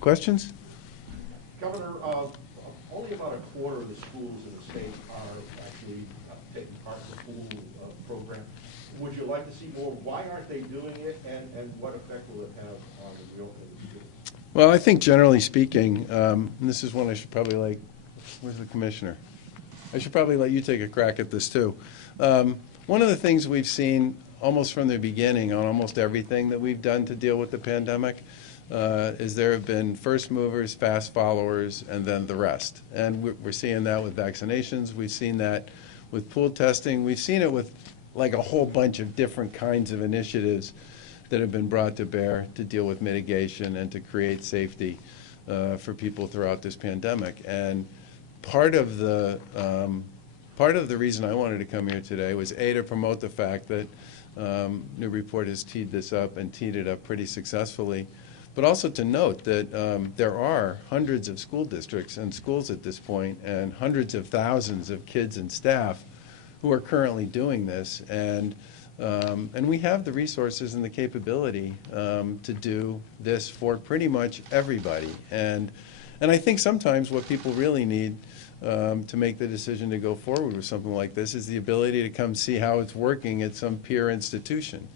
Questions? Governor, only about a quarter of the schools in the state are actually taking part in the pool program. Would you like to see more? Why aren't they doing it, and what effect will it have on the reopening of the schools? Well, I think generally speaking, and this is one I should probably where's the commissioner? I should probably let you take a crack at this too. One of the things we've seen almost from the beginning on almost everything that we've done to deal with the pandemic is there have been first movers, fast followers, and then the rest. And we're seeing that with vaccinations. We've seen that with pool testing. We've seen it with like a whole bunch of different kinds of initiatives that have been brought to bear to deal with mitigation and to create safety for people throughout this pandemic. And part of the reason I wanted to come here today was to promote the fact that Newburyport has teed this up and teed it up pretty successfully, but also to note that there are hundreds of school districts and schools at this point and hundreds of thousands of kids and staff who are currently doing this, and we have the resources and the capability to do this for pretty much everybody. And I think sometimes what people really need to make the decision to go forward with something like this is the ability to come see how it's working at some peer institution.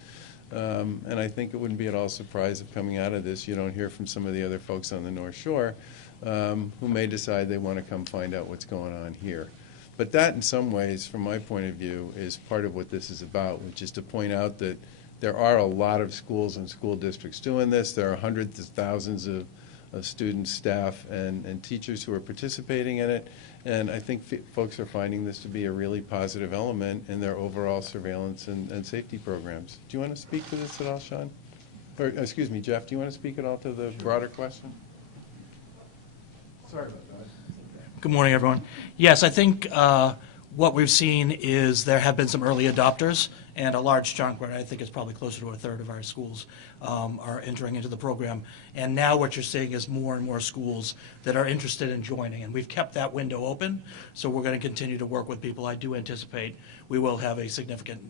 And I think it wouldn't be at all surprised if coming out of this you don't hear from some of the other folks on the North Shore who may decide they want to come find out what's going on here. But that, in some ways, from my point of view, is part of what this is about, which is to point out that there are a lot of schools and school districts doing this. There are hundreds of thousands of students, staff, and teachers who are participating in it. And I think folks are finding this to be a really positive element in their overall surveillance and safety programs. Do you want to speak to this at all, Sean? Or, excuse me, Jeff, do you want to speak at all to the broader question? Sorry about that. Good morning, everyone. Yes, I think what we've seen is there have been some early adopters, and a large chunk, where I think it's probably closer to a third of our schools, are entering into the program. And now what you're seeing is more and more schools that are interested in joining, and we've kept that window open, so we're going to continue to work with people. I do anticipate we will have a significant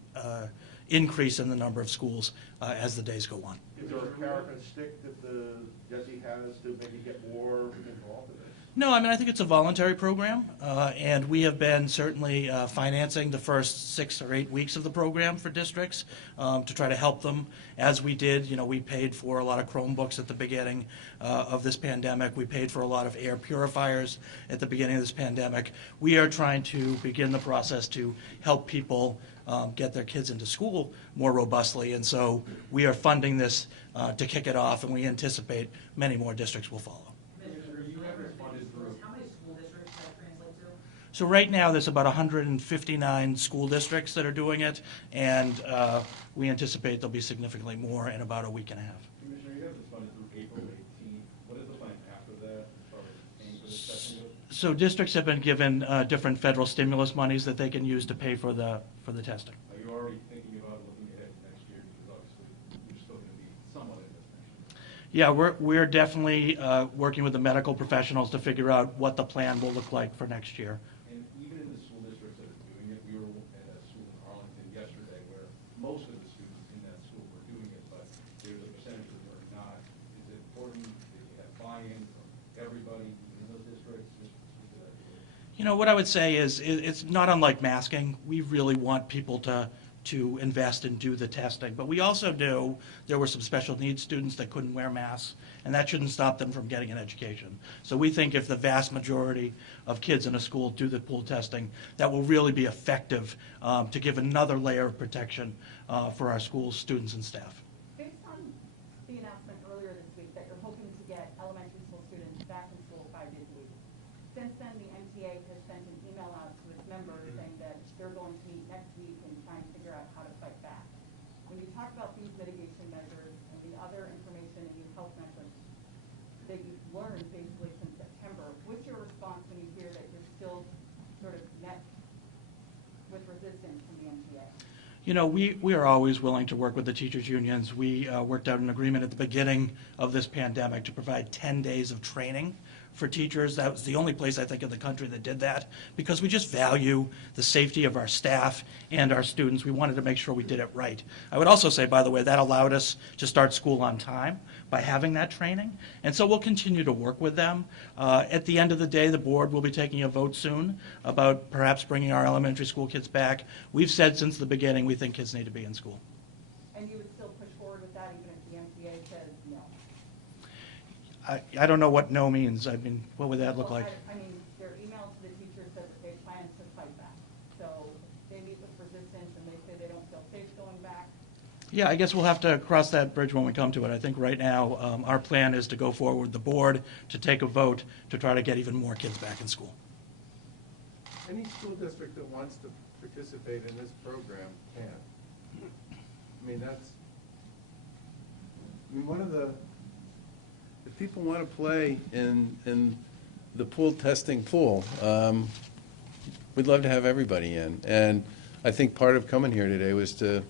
increase in the number of schools as the days go on. Is there a carrot and stick that the DESE has to maybe get more involved in it? No, I mean, I think it's a voluntary program, and we have been certainly financing the first 6 or 8 weeks of the program for districts to try to help them. As we did, you know, we paid for a lot of Chromebooks at the beginning of this pandemic. We paid for a lot of air purifiers at the beginning of this pandemic. We are trying to begin the process to help people get their kids into school more robustly, and so we are funding this to kick it off, and we anticipate many more districts will follow. So right now, there's about 159 school districts that are doing it, and we anticipate there'll be significantly more in about a week and a half. Commissioner, you have this funded through April 18th. What is the plan after that as far as paying for this testing goes? So districts have been given different federal stimulus monies that they can use to pay for the testing. Are you already thinking about looking ahead to next year? Because obviously you're still going to be somewhat in this next year. Yeah, we're definitely working with the medical professionals to figure out what the plan will look like for next year. We were at a school in Arlington yesterday where most of the students in that school were doing it, but there's a percentage that are not. Is it important that you have buy-in from everybody in those districts? You know, what I would say is it's not unlike masking. We really want people to invest and do the testing. But we also knew there were some special needs students that couldn't wear masks, and that shouldn't stop them from getting an education. So we think if the vast majority of kids in a school do the pool testing, that will really be effective to give another layer of protection for our schools, students, and staff. Based on the announcement earlier this week that you're hoping to get elementary school students back in school 5 days a week, since then the MTA has sent an email out to its members saying that they're going to meet next week and try and figure out how to fight back. When you talk about these mitigation measures and the other information and these health measures that you've learned basically since September, what's your response when you hear that you're still sort of met with resistance from the MTA? You know, we are always willing to work with the teachers' unions. We worked out an agreement at the beginning of this pandemic to provide 10 days of training for teachers. That was the only place, I think, in the country that did that, because we just value the safety of our staff and our students. We wanted to make sure we did it right. I would also say, by the way, that allowed us to start school on time by having that training. And so we'll continue to work with them. At the end of the day, the board will be taking a vote soon about perhaps bringing our elementary school kids back. We've said since the beginning we think kids need to be in school. And you would still push forward with that even if the MTA says no? I don't know what no means. I mean, what would that look Well, like? I mean, their email to the teachers said that they plan to fight back. So if they meet with resistance and they say they don't feel safe going back, Yeah, I guess we'll have to cross that bridge when we come to it. I think right now, our plan is to go forward with the board, to take a vote, to try to get even more kids back in school. Any school district that wants to participate in this program can. I mean, one of the, if people want to play in the pool testing pool, we'd love to have everybody in. And I think part of coming here today was to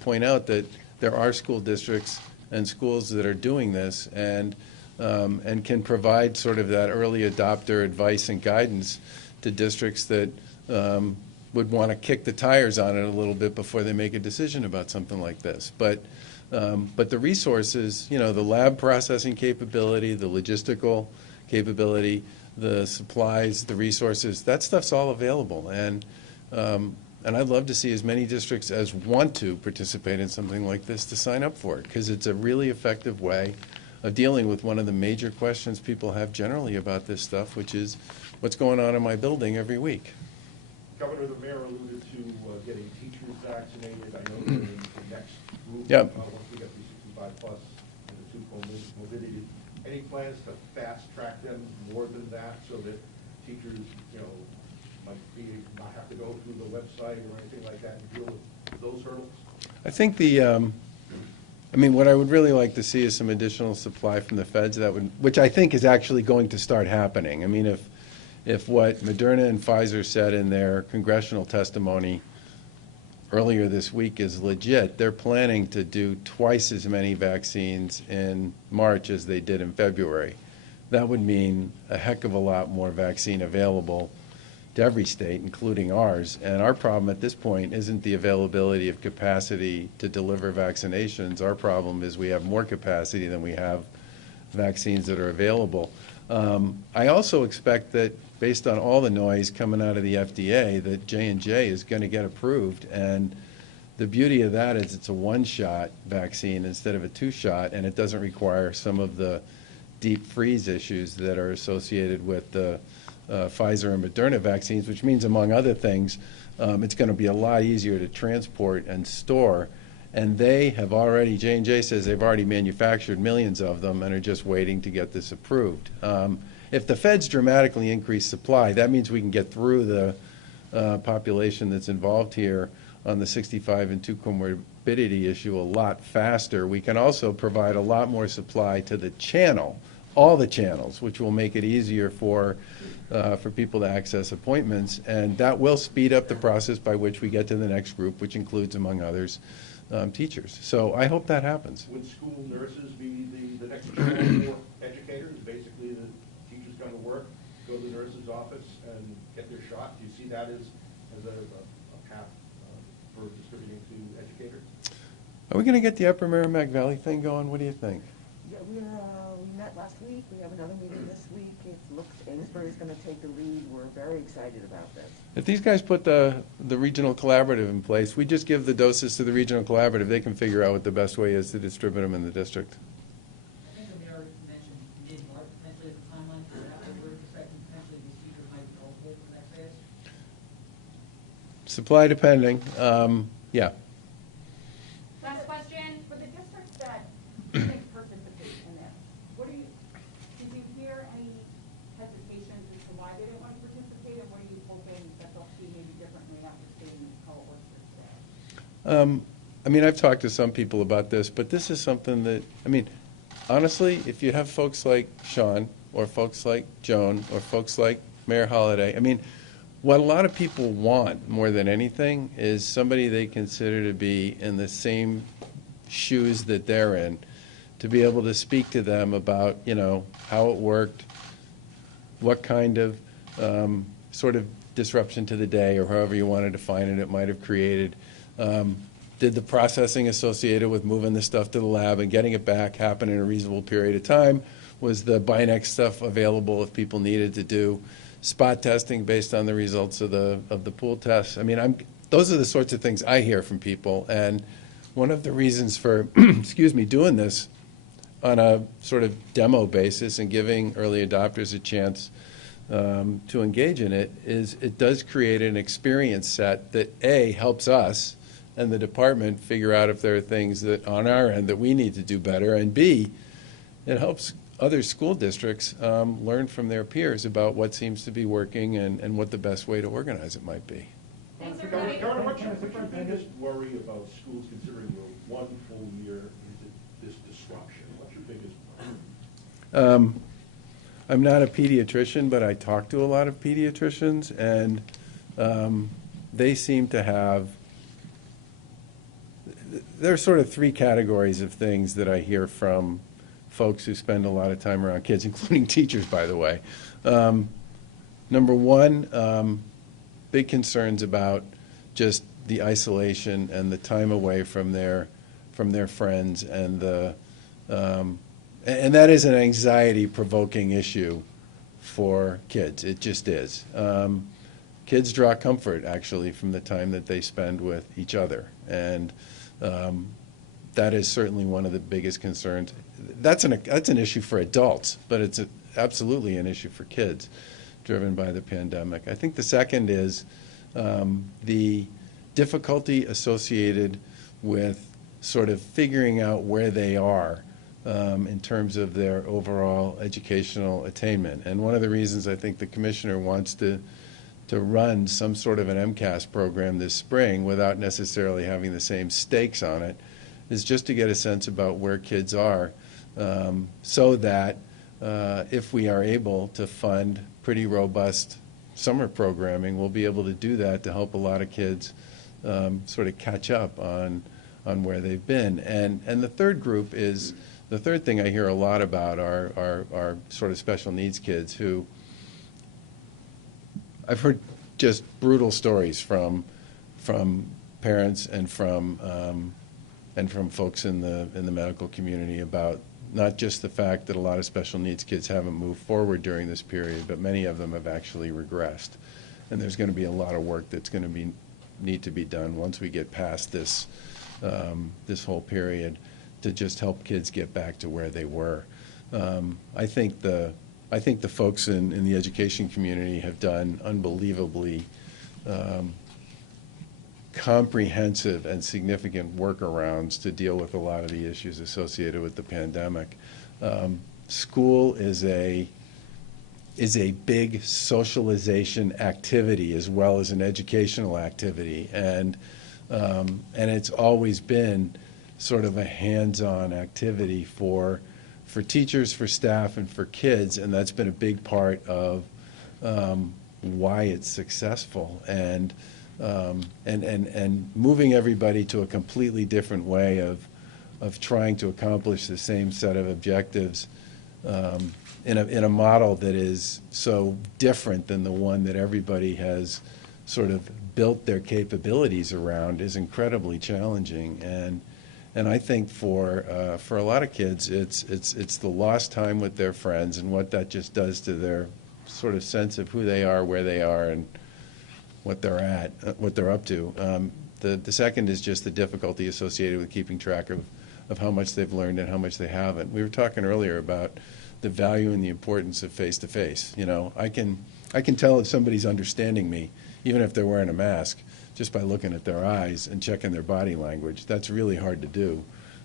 point out that there are school districts and schools that are doing this and can provide sort of that early adopter advice and guidance to districts that would want to kick the tires on it a little bit before they make a decision about something like this. But the resources, you know, the lab processing capability, the logistical capability, the supplies, the resources, that stuff's all available. And I'd love to see as many districts as want to participate in something like this to sign up for it, because it's a really effective way of dealing with one of the major questions people have generally about this stuff, which is what's going on in my building every week. Governor, the mayor alluded to getting teachers vaccinated. I know the next group, Yep. once we get through 65 plus and the two comorbidity, any plans to fast track them more than that so that teachers, you know, might not have to go through the website or anything like that and deal with those hurdles? I think I mean, what I would really like to see is some additional supply from the feds which I think is actually going to start happening. I mean, if what Moderna and Pfizer said in their congressional testimony earlier this week is legit, they're planning to do twice as many vaccines in March as they did in February. That would mean a heck of a lot more vaccine available to every state, including ours. And our problem at this point isn't the availability of capacity to deliver vaccinations. Our problem is we have more capacity than we have vaccines that are available. I also expect that, based on all the noise coming out of the FDA, that J&J is going to get approved. And the beauty of that is it's a one-shot vaccine instead of a two-shot, and it doesn't require some of the deep freeze issues that are associated with the Pfizer and Moderna vaccines, which means, among other things, it's going to be a lot easier to transport and store. And they have already, J&J says they've already manufactured millions of them and are just waiting to get this approved. If the feds dramatically increase supply, that means we can get through the population that's involved here on the 65 and 2 comorbidity issue a lot faster. We can also provide a lot more supply to the channel, all the channels, which will make it easier for people to access appointments, and that will speed up the process by which we get to the next group, which includes, among others, teachers. So I hope that happens. Would school nurses be the next channel for educators? Basically, the teachers come to work, go to the nurse's office and get their shot. Do you see that as a path for distributing to educators? Are we going to get the Upper Merrimack Valley thing going? What do you think? Yeah, we met last week, we have another meeting this week. It looks, Amesbury's gonna take the lead, we're very excited about this. If these guys put the regional collaborative in place, we just give the doses to the regional collaborative. They can figure out what the best way is to distribute them in the district. I think the mayor mentioned mid-March potentially as a timeline for that. We're expecting potentially these teachers might be eligible for that phase. Supply depending, yeah. last question, for the districts that didn't participate in this, did you hear any hesitation as to why they didn't want to participate, and what are you hoping that they'll see maybe differently after seeing how it works today? I mean, I've talked to some people about this, but this is something that, I mean, honestly, if you have folks like Sean, or folks like Joan, or folks like Mayor Holliday, I mean, what a lot of people want more than anything is somebody they consider to be in the same shoes that they're in, to be able to speak to them about, you know, how it worked, what kind of sort of disruption to the day, or however you want to define it, it might have created. Did the processing associated with moving the stuff to the lab and getting it back happen in a reasonable period of time? Was the Binex stuff available if people needed to do spot testing based on the results of the pool tests? I mean, those are the sorts of things I hear from people, and one of the reasons for, excuse me, doing this on a sort of demo basis and giving early adopters a chance to engage in it is it does create an experience set that A, helps us and the department figure out if there are things that on our end that we need to do better, and B, it helps other school districts learn from their peers about what seems to be working and what the best way to organize it might be. Governor, what's your biggest worry about schools considering your one full year into this disruption? What's your biggest worry? I'm not a pediatrician, but I talk to a lot of pediatricians, and they seem to have, there are sort of three categories of things that I hear from folks who spend a lot of time around kids, including teachers, by the way. Number one, big concerns about just the isolation and the time away from their friends, and and that is an anxiety-provoking issue for kids. It just is. Kids draw comfort, actually, from the time that they spend with each other, and that is certainly one of the biggest concerns. That's an issue for adults, but it's absolutely an issue for kids, driven by the pandemic. I think the second is the difficulty associated with sort of figuring out where they are in terms of their overall educational attainment. And one of the reasons I think the commissioner wants to run some sort of an MCAS program this spring without necessarily having the same stakes on it is just to get a sense about where kids are, so that if we are able to fund pretty robust summer programming, we'll be able to do that to help a lot of kids sort of catch up on where they've been. And the third group is, the third thing I hear a lot about are sort of special needs kids who, I've heard just brutal stories from parents and from folks in the medical community about not just the fact that a lot of special needs kids haven't moved forward during this period, but many of them have actually regressed. And there's going to be a lot of work that's going to need to be done once we get past this whole period to just help kids get back to where they were. I think the folks in the education community have done unbelievably comprehensive and significant workarounds to deal with a lot of the issues associated with the pandemic. School is a big socialization activity as well as an educational activity, and it's always been sort of a hands-on activity for teachers, for staff, and for kids, and that's been a big part of why it's successful. And moving everybody to a completely different way of trying to accomplish the same set of objectives in a model that is so different than the one that everybody has sort of built their capabilities around is incredibly challenging. And I think for a lot of kids, it's the lost time with their friends and what that just does to their sort of sense of who they are, where they are, and what they're up to. The second is just the difficulty associated with keeping track of how much they've learned and how much they haven't. We were talking earlier about the value and the importance of face-to-face. You know, I can tell if somebody's understanding me, even if they're wearing a mask, just by looking at their eyes and checking their body language. That's really hard to do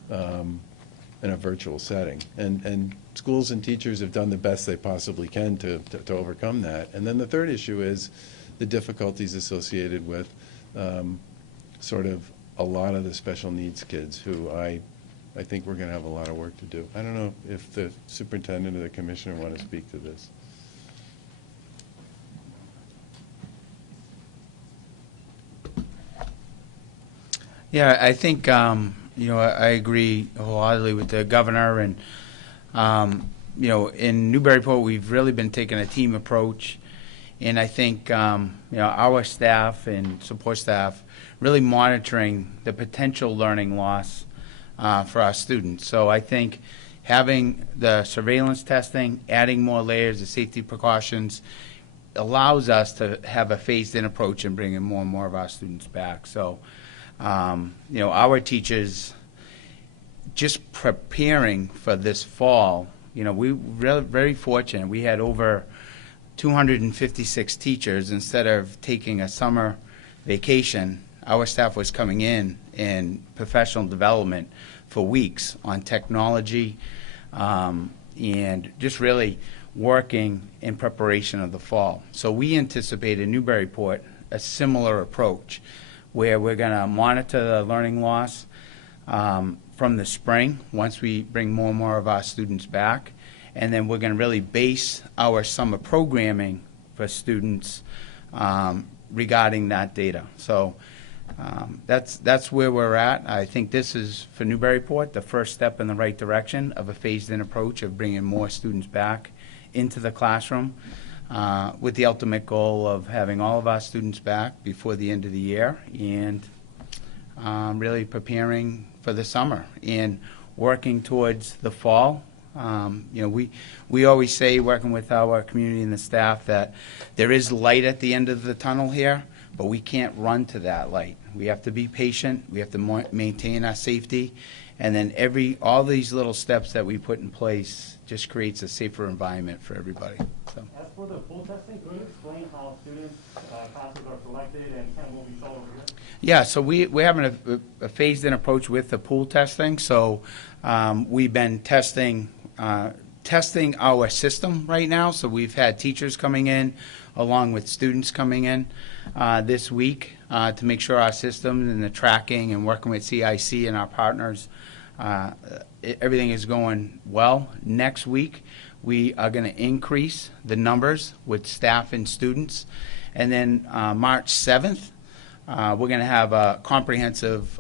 in a virtual setting. And schools and teachers have done the best they possibly can to overcome that. And then the third issue is the difficulties associated with sort of a lot of the special needs kids who I think we're going to have a lot of work to do. I don't know if the superintendent or the commissioner want to speak to this. Yeah, I think, I agree wholeheartedly with the governor, and, in Newburyport, we've really been taking a team approach, and I think, our staff and support staff really monitoring the potential learning loss for our students. So I think having the surveillance testing, adding more layers of safety precautions, allows us to have a phased-in approach and bringing more and more of our students back. So, our teachers just preparing for this fall, we were very fortunate. We had over 256 teachers. Instead of taking a summer vacation, our staff was coming in professional development for weeks on technology, and just really working in preparation of the fall. So we anticipate in Newburyport a similar approach, where we're going to monitor the learning loss from the spring once we bring more and more of our students back, and then we're going to really base our summer programming for students regarding that data. So that's where we're at. I think this is, for Newburyport, the first step in the right direction of a phased-in approach of bringing more students back into the classroom, with the ultimate goal of having all of our students back before the end of the year, and really preparing for the summer and working towards the fall. We always say, working with our community and the staff, that there is light at the end of the tunnel here, but we can't run to that light. We have to be patient. We have to maintain our safety, and then all these little steps that we put in place just creates a safer environment for everybody. So. As for the pool testing, can you explain how students' classes are selected and kind of what we saw over here? Yeah, so we're having a phased-in approach with the pool testing. So we've been testing our system right now. So we've had teachers coming in along with students coming in this week to make sure our system and the tracking and working with CIC and our partners, everything is going well. Next week, we are going to increase the numbers with staff and students. And then March 7th, we're going to have a comprehensive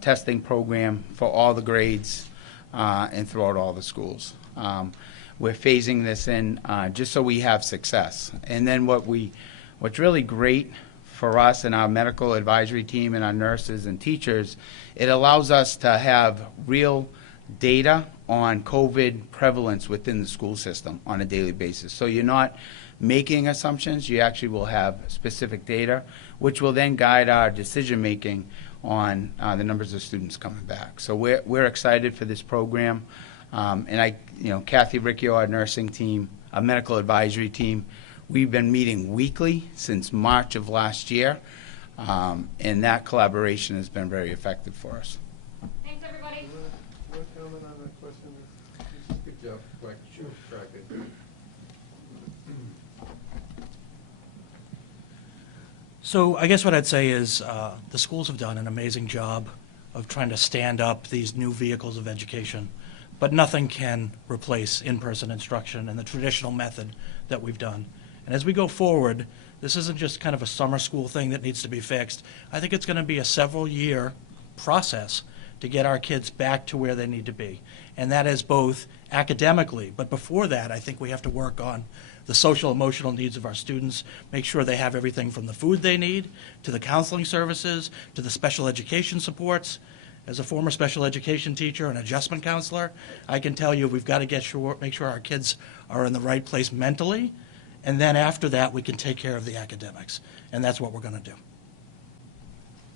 testing program for all the grades and throughout all the schools. We're phasing this in just so we have success. And then what's really great for us and our medical advisory team and our nurses and teachers, it allows us to have real data on COVID prevalence within the school system on a daily basis. So you're not making assumptions, you actually will have specific data, which will then guide our decision-making on the numbers of students coming back. So we're excited for this program. And Kathy Riccio, our nursing team, our medical advisory team, we've been meeting weekly since March of last year, and that collaboration has been very effective for us. Thanks, everybody. One comment on that question? Good job. Sure. So I guess what I'd say is the schools have done an amazing job of trying to stand up these new vehicles of education, but nothing can replace in-person instruction and the traditional method that we've done. And as we go forward, this isn't just kind of a summer school thing that needs to be fixed. I think it's going to be a several-year process to get our kids back to where they need to be. And that is both academically, but before that, I think we have to work on the social emotional needs of our students, make sure they have everything from the food they need, to the counseling services, to the special education supports. As a former special education teacher and adjustment counselor, I can tell you we've got to make sure our kids are in the right place mentally, and then after that we can take care of the academics. And that's what we're going to do.